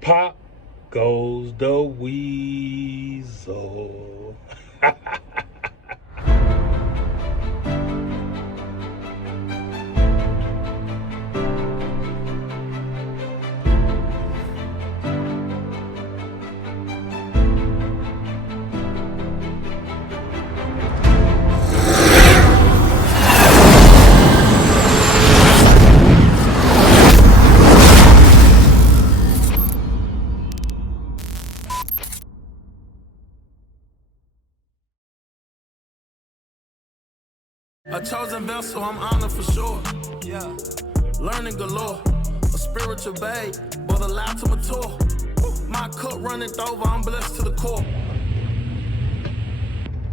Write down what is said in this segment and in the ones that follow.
Pop goes the weasel. A chosen vessel, I'm honored for sure. Yeah, learning galore. A spiritual babe, but allowed to mature. My cup runneth over, I'm blessed to the core.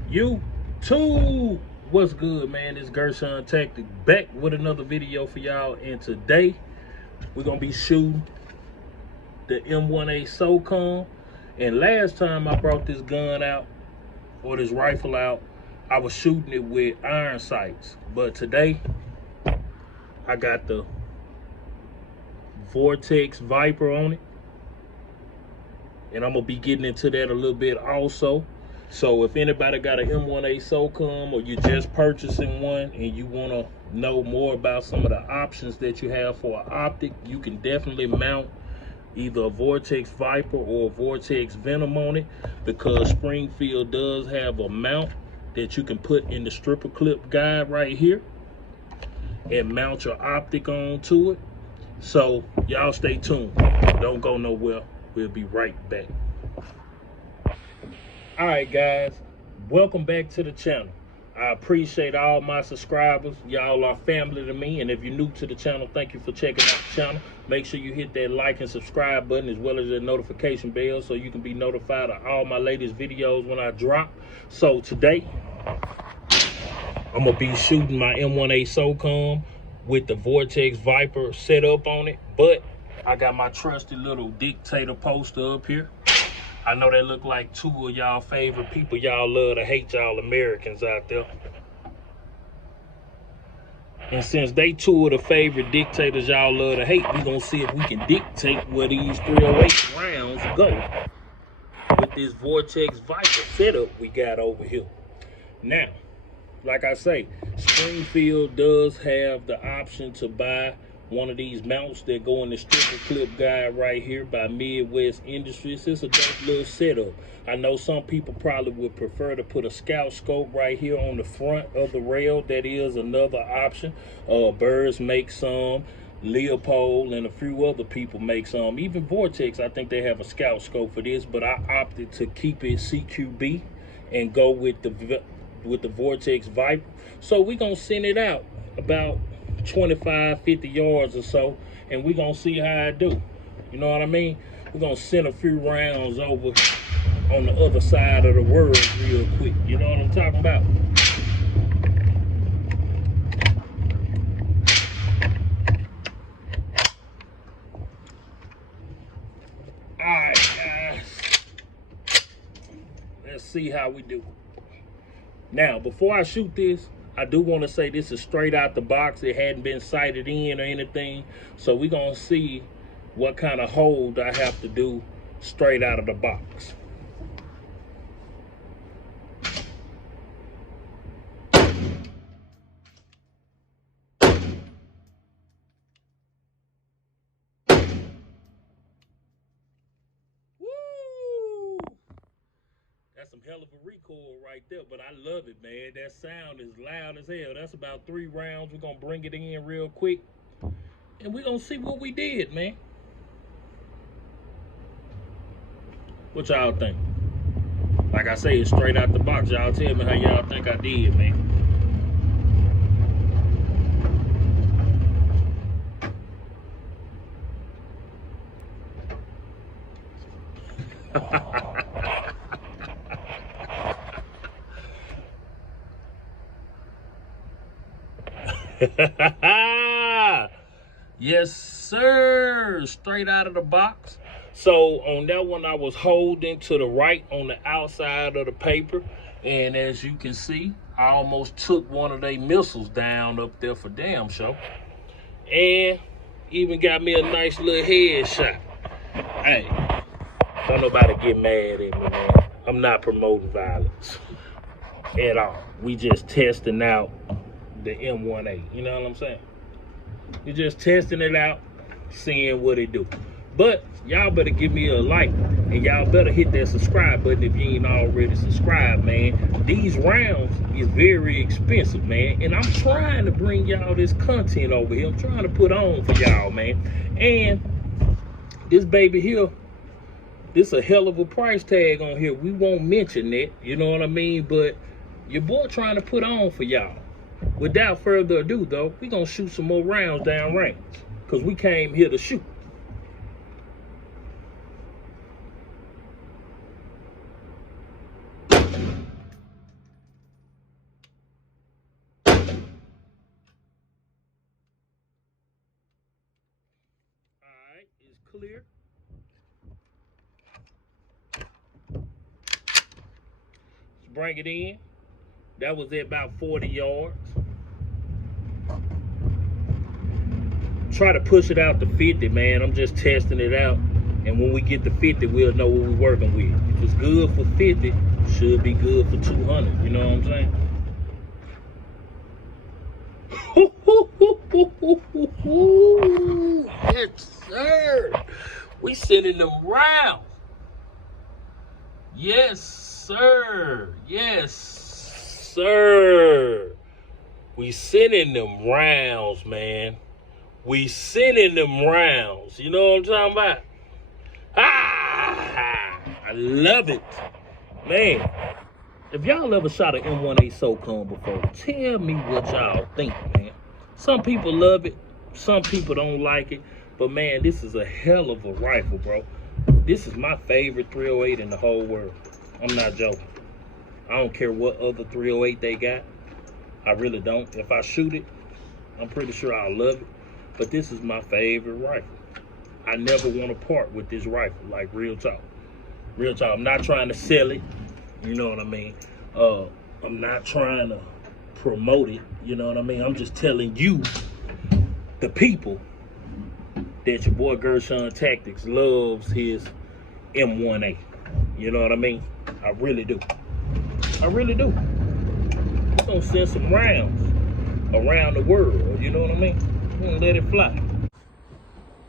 You too. What's good, man? It's Gershon Tactic back with another video for y'all. And today we're gonna be shooting the M1A Socom. And last time I brought this gun out, or this rifle out, I was shooting it with iron sights. But today I got the Vortex Viper on it, and I'm gonna be getting into that a little bit also. So if anybody got an M1A Socom, or you're just purchasing one and you want to know more about some of the options that you have for an optic, you can definitely mount either a Vortex Viper or a Vortex Venom on it, because Springfield does have a mount that you can put in the stripper clip guide right here and mount your optic onto it. So y'all stay tuned, don't go nowhere, we'll be right back. All right, guys, welcome back to the channel. I appreciate all my subscribers. Y'all are family to me, and if you're new to the channel, thank you for checking out the channel. Make sure you hit that like and subscribe button, as well as that notification bell, so you can be notified of all my latest videos when I drop. So today I'm gonna be shooting my M1A Socom with the Vortex Viper set up on it, but I got my trusty little dictator poster up here. I know they look like two of y'all favorite people y'all love to hate, y'all Americans out there. And since they two of the favorite dictators y'all love to hate, we gonna see if we can dictate where these 308 rounds go with this Vortex Viper setup we got over here. Now, like I say, Springfield does have the option to buy one of these mounts that go in the stripper clip guide right here by Midwest Industries. It's a dope little setup. I know some people probably would prefer to put a scout scope right here on the front of the rail. That is another option. Birds make some, Leopold and a few other people make some. Even Vortex, I think they have a scout scope for this, but I opted to keep it CQB and go with the Vortex Viper. So we're gonna send it out about 25-50 yards or so, and we're gonna see how it do. You know what I mean? We're gonna send a few rounds over on the other side of the world real quick. You know what I'm talking about? Alright, guys, let's see how we do. Now, before I shoot this, I do want to say this is straight out the box. It hadn't been sighted in or anything. So we're going to see what kind of hold I have to do straight out of the box. Woo! That's some hell of a recoil right there, but I love it, man. That sound is loud as hell. That's about 3 rounds. We're going to bring it in real quick, and we're going to see what we did, man. What y'all think? Like I say, it's straight out the box. Y'all tell me how y'all think I did, man. Yes, sir. Straight out of the box. So on that one, I was holding to the right on the outside of the paper. And as you can see, I almost took one of their missiles down up there for damn show. And even got me a nice little headshot. Hey, don't nobody get mad at me, man. I'm not promoting violence at all. We just testing out the M1A. You know what I'm saying? We just testing it out, seeing what it do. But y'all better give me a like, and y'all better hit that subscribe button if you ain't already subscribed, man. These rounds is very expensive, man, and I'm trying to bring y'all this content over here. I'm trying to put on for y'all, man. And this baby here, this a hell of a price tag on here. We won't mention that, you know what I mean? But your boy trying to put on for y'all. Without further ado, though, we gonna shoot some more rounds down range, because we came here to shoot. Alright, it's clear. Let's bring it in. That was at about 40 yards. Try to push it out to 50, man. I'm just testing it out. And when we get to 50, we'll know what we're working with. If it's good for 50, it should be good for 200. You know what I'm saying? Yes, sir. We sending them rounds. Yes, sir. Yes, sir. We sending them rounds, man. We sending them rounds. You know what I'm talking about? Ah, I love it. Man, if y'all ever shot an M1A Socom before, tell me what y'all think, man. Some people love it. Some people don't like it. But, man, this is a hell of a rifle, bro. This is my favorite 308 in the whole world. I'm not joking. I don't care what other 308 they got. I really don't. If I shoot it, I'm pretty sure I'll love it. But this is my favorite rifle. I never want to part with this rifle, like real talk. Real talk. I'm not trying to sell it. You know what I mean? I'm not trying to promote it. You know what I mean? I'm just telling you, the people, that your boy Gershon Tactics loves his M1A. You know what I mean? I really do. I really do. We're going to send some rounds around the world. You know what I mean? We're going to let it fly.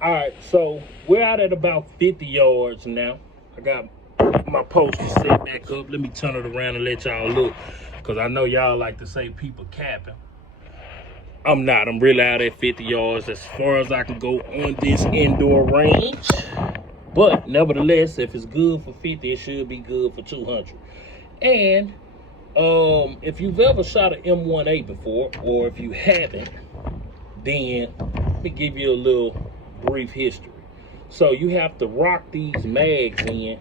All right, so we're out at about 50 yards now. I got my poster set back up. Let me turn it around and let y'all look, because I know y'all like to say people capping. I'm not. I'm really out at 50 yards as far as I can go on this indoor range. But nevertheless, if it's good for 50, it should be good for 200. And if you've ever shot an M1A before, or if you haven't, then let me give you a little brief history. So you have to rock these mags in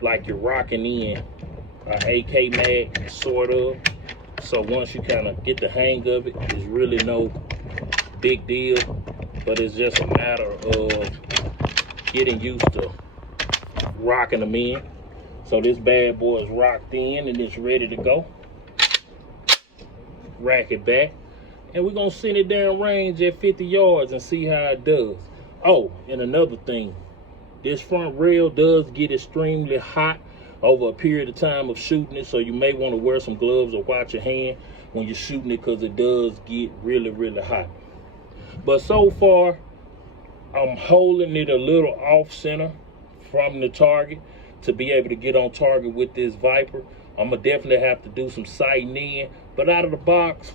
like you're rocking in an AK mag, sort of. So once you kind of get the hang of it, it's really no big deal, but it's just a matter of getting used to rocking them in. So this bad boy is rocked in and it's ready to go. Rack it back, and we're gonna send it down range at 50 yards and see how it does. Oh, and another thing, this front rail does get extremely hot over a period of time of shooting it, so you may want to wear some gloves or watch your hand when you're shooting it, because it does get really, really hot. But so far, I'm holding it a little off center from the target to be able to get on target with this Viper. I'm gonna definitely have to do some sighting in, but out of the box,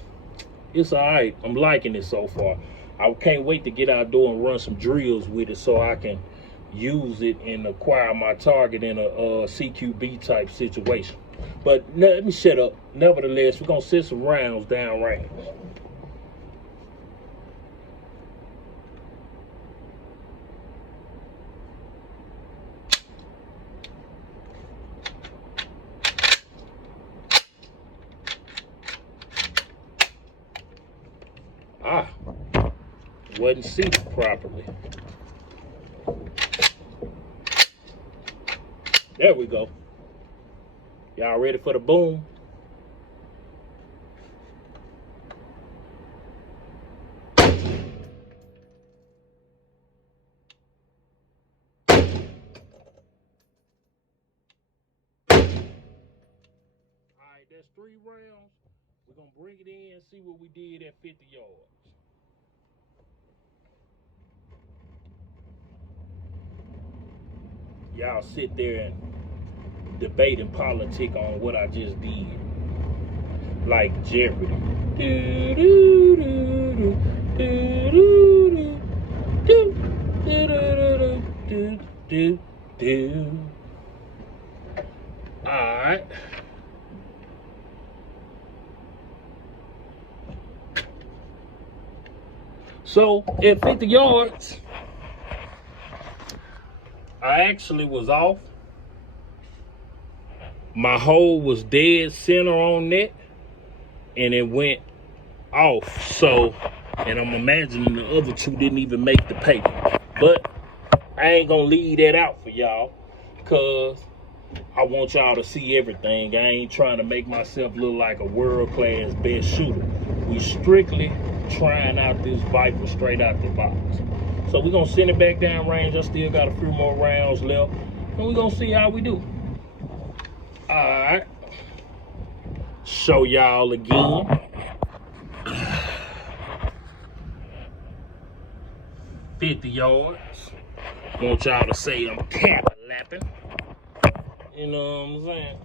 it's all right. I'm liking it so far. I can't wait to get outdoor and run some drills with it so I can use it and acquire my target in a CQB type situation. But let me shut up. Nevertheless, we're gonna send some rounds down range. Wasn't seated properly. There we go. Y'all ready for the boom? That's 3 rounds. We're gonna bring it in and see what we did at 50 yards. Y'all sit there and debate and politic on what I just did. Like Jeopardy. Do, do, do, do, do, do, do, do, do, do. Alright. So at 50 yards, I actually was off. My hole was dead center on that, and it went off. So, and I'm imagining the other 2 didn't even make the paper. But I ain't gonna leave that out for y'all, because I want y'all to see everything. I ain't trying to make myself look like a world-class best shooter. We strictly trying out this Viper straight out the box. So we're gonna send it back down range. I still got a few more rounds left, and we're gonna see how we do. Alright. Show y'all again. 50 yards. Want y'all to say I'm cap lapping. You know what I'm saying?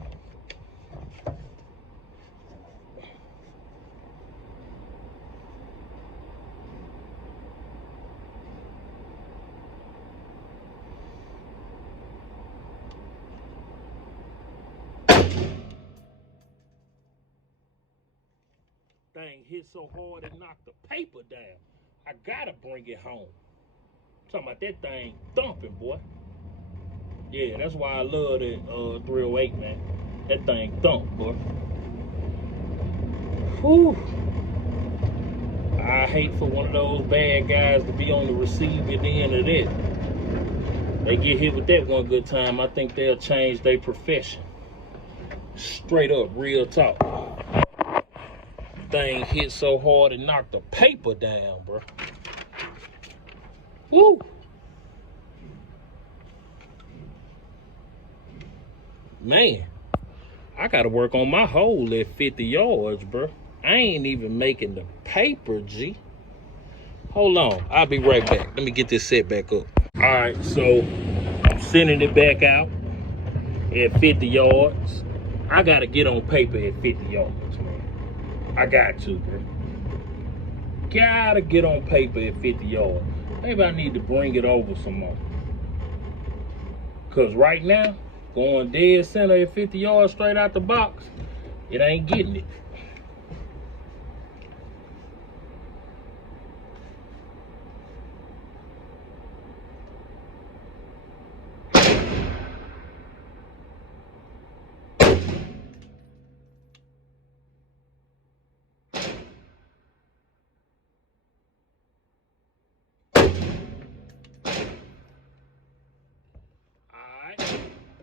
Thing hit so hard it knocked the paper down. I gotta bring it home. I'm talking about that thing thumping, boy. Yeah, that's why I love that 308, man. That thing thump, boy. Whew. I hate for one of those bad guys to be on the receiving end of that. They get hit with that one good time, I think they'll change their profession. Straight up, real talk. Thing hit so hard it knocked the paper down, bro. Woo! Man, I gotta work on my hole at 50 yards, bro. I ain't even making the paper, G. Hold on, I'll be right back. Let me get this set back up. All right, so I'm sending it back out at 50 yards. I gotta get on paper at 50 yards, man. I got to, bro. Gotta get on paper at 50 yards. Maybe I need to bring it over some more. Cause right now, going dead center at 50 yards straight out the box, it ain't getting it.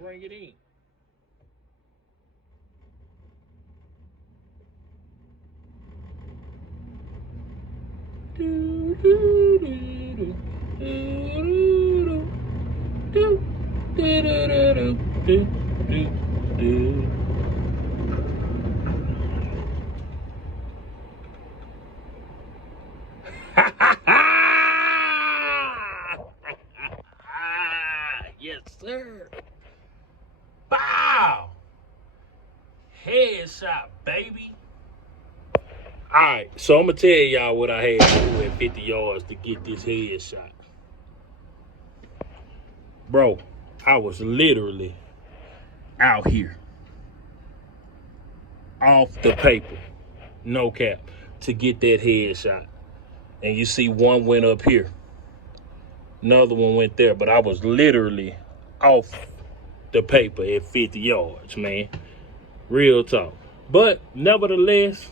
Bring it in. Do, do, do, do, do, do, do, do, do, do. Yes, sir. Bow! Headshot, baby. Alright, so I'm going to tell y'all what I had to do at 50 yards to get this headshot. Bro, I was literally out here. Off the paper. No cap. To get that headshot. And you see one went up here. Another one went there. But I was literally off the paper at 50 yards, man. Real talk. But nevertheless,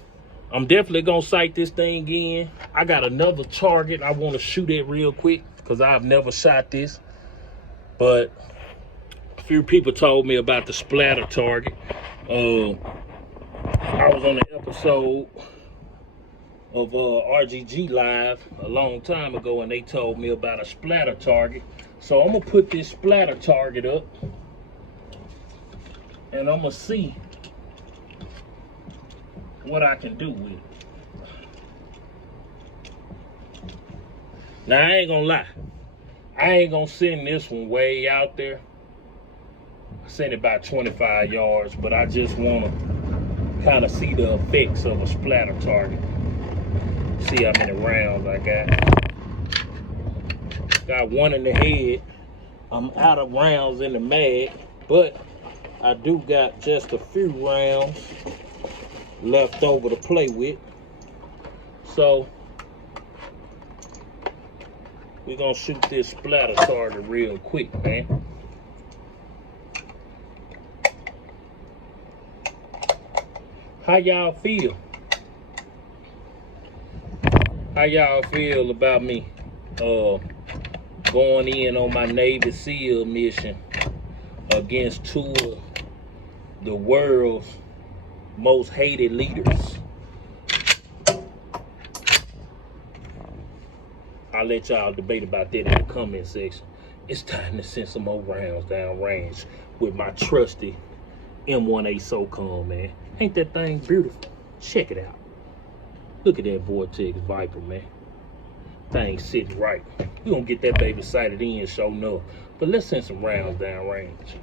I'm definitely gonna sight this thing in. I got another target I want to shoot at real quick because I've never shot this. But a few people told me about the splatter target. I was on an episode of RGG Live a long time ago, and they told me about a splatter target. So I'm gonna put this splatter target up, and I'm gonna see what I can do with it. Now, I ain't gonna lie. I ain't gonna send this one way out there. I sent it about 25 yards, but I just wanna kind of see the effects of a splatter target. See how many rounds I got. Got one in the head. I'm out of rounds in the mag, but I do got just a few rounds left over to play with. So we're gonna shoot this splatter target real quick, man. How y'all feel? How y'all feel about me going in on my Navy SEAL mission against two of the world's most hated leaders? I'll let y'all debate about that in the comment section. It's time to send some more rounds down range with my trusty M1A Socom, man. Ain't that thing beautiful? Check it out. Look at that Vortex Viper, man. Thing sitting right. We gonna get that baby sighted in, show enough. But let's send some rounds down range.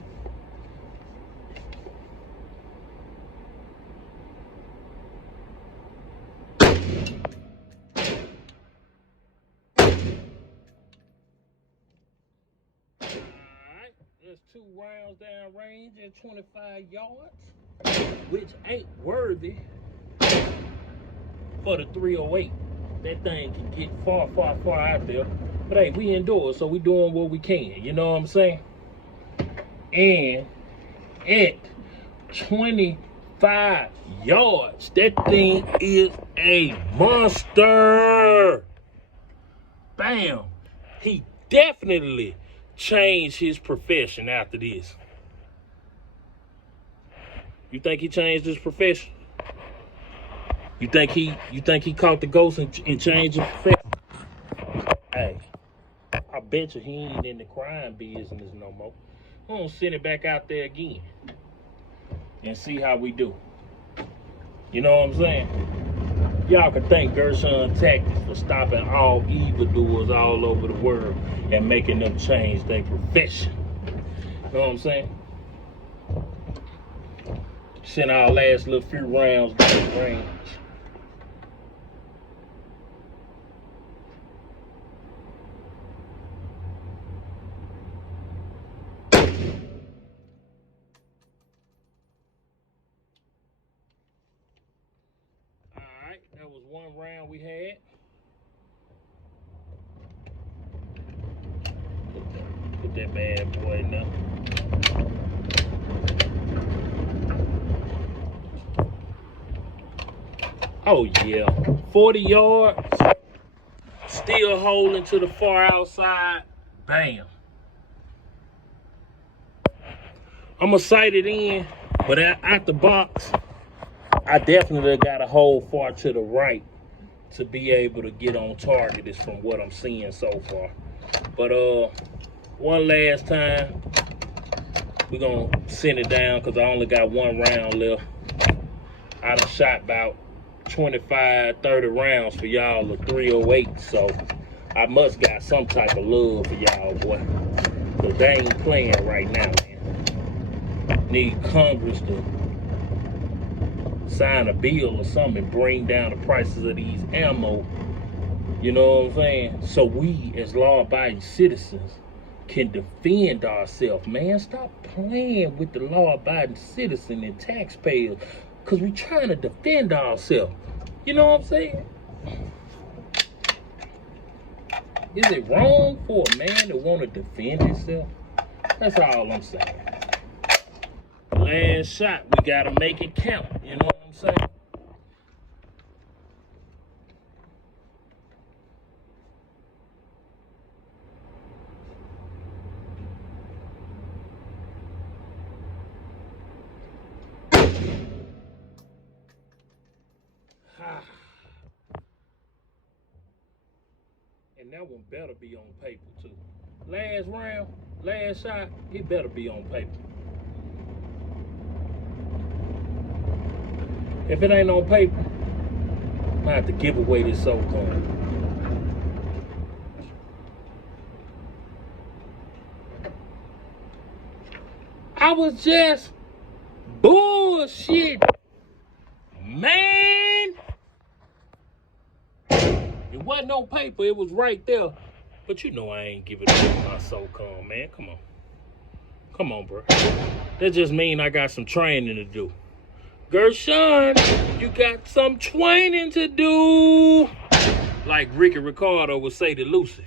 Alright, there's 2 rounds down range at 25 yards, which ain't worthy for the 308. That thing can get far, far, far out there. But hey, we indoors, so we doing what we can. You know what I'm saying? And at 25 yards, that thing is a monster. Bam. He definitely changed his profession after this. You think he changed his profession? You think he caught the ghost and changed his profession? Hey, I bet you he ain't in the crime business no more. I'm gonna send it back out there again and see how we do. You know what I'm saying? Y'all can thank Gershon Tactics for stopping all evildoers all over the world and making them change their profession. You know what I'm saying? Send our last little few rounds down range. Alright, that was 1 round we had. Put that bad boy in there. Oh yeah, 40 yards, still holding to the far outside. Bam. I'm gonna sight it in, but out the box, I definitely got to hold far to the right to be able to get on target, is from what I'm seeing so far. But one last time, we're gonna send it down because I only got 1 round left. I done shot about 25, 30 rounds for y'all of 308, so I must got some type of love for y'all, boy. Because they ain't playing right now, man. Need Congress to sign a bill or something and bring down the prices of these ammo. You know what I'm saying? So we, as law-abiding citizens, can defend ourselves, man. Stop playing with the law-abiding citizen and taxpayers, because we trying to defend ourselves. You know what I'm saying? Is it wrong for a man to want to defend himself? That's all I'm saying. Last shot, we got to make it count. You know what I'm saying? And that one better be on paper too. Last round, last shot, it better be on paper. If it ain't on paper, I might have to give away this Socom. I was just bullshit, man. It wasn't on paper, it was right there. But you know I ain't giving away my Socom, man. Come on. Come on, bro. That just mean I got some training to do. Gershon, you got some training to do. Like Ricky Ricardo would say to Lucy.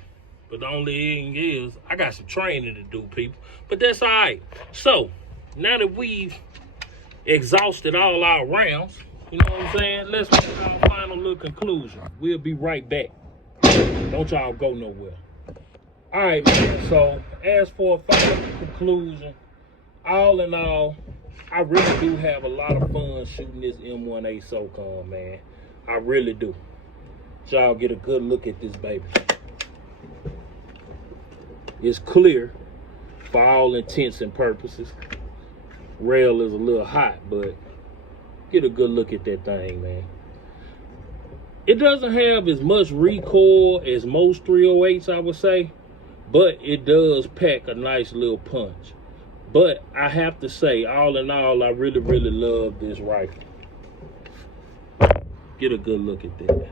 But the only thing is, I got some training to do, people. But that's all right. So, now that we've exhausted all our rounds, you know what I'm saying? Let's make our final little conclusion. We'll be right back. Don't y'all go nowhere. All right, man. So, as for a final conclusion, all in all, I really do have a lot of fun shooting this M1A Socom, man. I really do. So y'all get a good look at this baby. It's clear for all intents and purposes. Rail is a little hot, but get a good look at that thing, man. It doesn't have as much recoil as most 308s, I would say, but it does pack a nice little punch. But I have to say, all in all, I really, really love this rifle. Get a good look at that.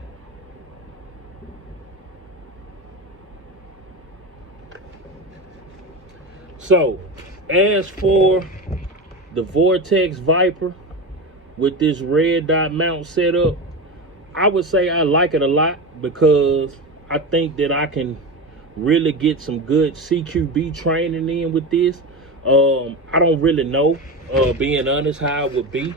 So, as for the Vortex Viper with this red dot mount setup, I would say I like it a lot because I think that I can really get some good CQB training in with this. I don't really know, being honest, how it would be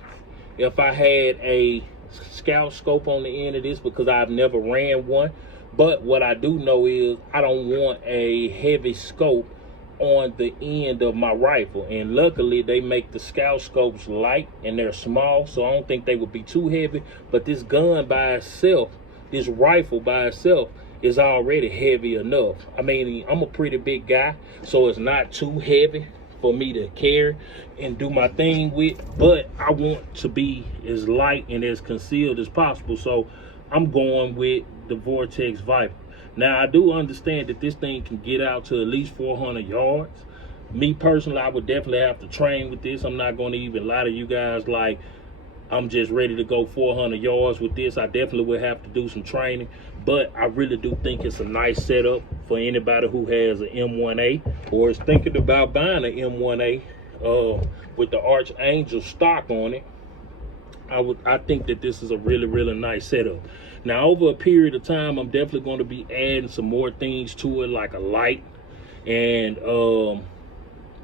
if I had a scout scope on the end of this because I've never ran one. But what I do know is I don't want a heavy scope on the end of my rifle, and luckily they make the scout scopes light and they're small, so I don't think they would be too heavy. But this gun by itself, this rifle by itself, is already heavy enough. I mean, I'm a pretty big guy, so it's not too heavy for me to carry and do my thing with, but I want to be as light and as concealed as possible, so I'm going with the Vortex Viper. Now, I do understand that this thing can get out to at least 400 yards. Me personally, I would definitely have to train with this. I'm not going to even lie to you guys like I'm just ready to go 400 yards with this. I definitely would have to do some training, but I really do think it's a nice setup for anybody who has an M1A or is thinking about buying an M1A with the Archangel stock on it. I think that this is a really, really nice setup. Now, over a period of time, I'm definitely going to be adding some more things to it, like a light and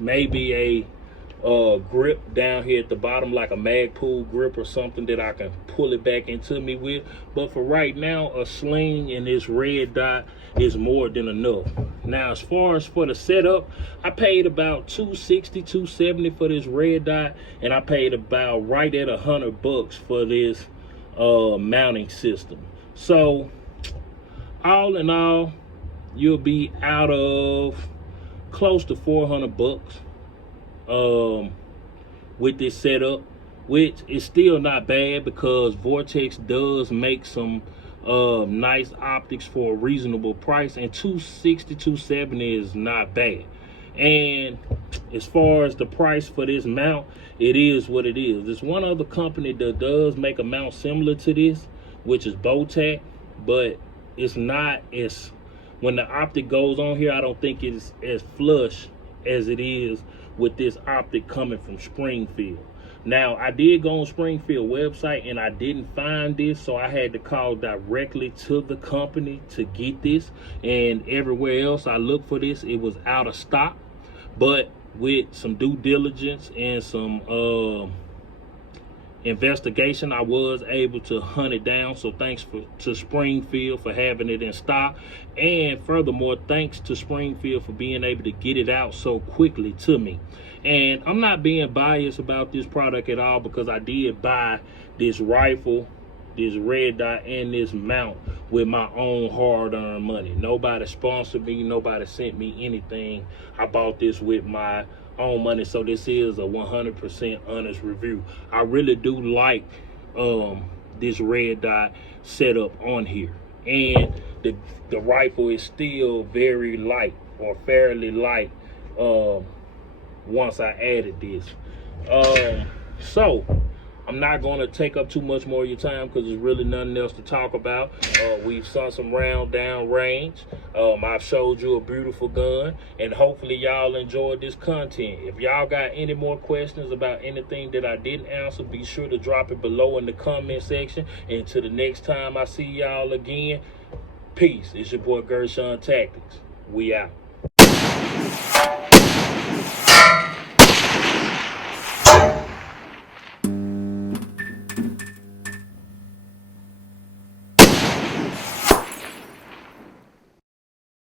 maybe a grip down here at the bottom, like a Magpul grip or something that I can pull it back into me with. But for right now, a sling and this red dot is more than enough. Now, as far as for the setup, I paid about $260, $270 for this red dot, and I paid about right at $100 for this mounting system. So all in all, you'll be out of close to $400 with this setup, which is still not bad because Vortex does make some nice optics for a reasonable price, and $260, $270 is not bad. And as far as the price for this mount, it is what it is. There's one other company that does make a mount similar to this, which is Vortex, but it's not as, when the optic goes on here, I don't think it's as flush as it is with this optic coming from Springfield. Now, I did go on Springfield website and I didn't find this, so I had to call directly to the company to get this, and everywhere else I looked for this, it was out of stock. But with some due diligence and some investigation, I was able to hunt it down. So thanks to Springfield for having it in stock, and furthermore, thanks to Springfield for being able to get it out so quickly to me. And I'm not being biased about this product at all, because I did buy this rifle, this red dot, and this mount with my own hard-earned money. Nobody sponsored me, nobody sent me anything. I bought this with my own money, so this is a 100% honest review. I really do like this red dot setup on here. And the rifle is still very light, or fairly light, once I added this. So I'm not going to take up too much more of your time because there's really nothing else to talk about. We've shot some round down range. I've showed you a beautiful gun, and hopefully y'all enjoyed this content. If y'all got any more questions about anything that I didn't answer, be sure to drop it below in the comment section. And until the next time I see y'all again, peace. It's your boy Gershon Tactics. We out.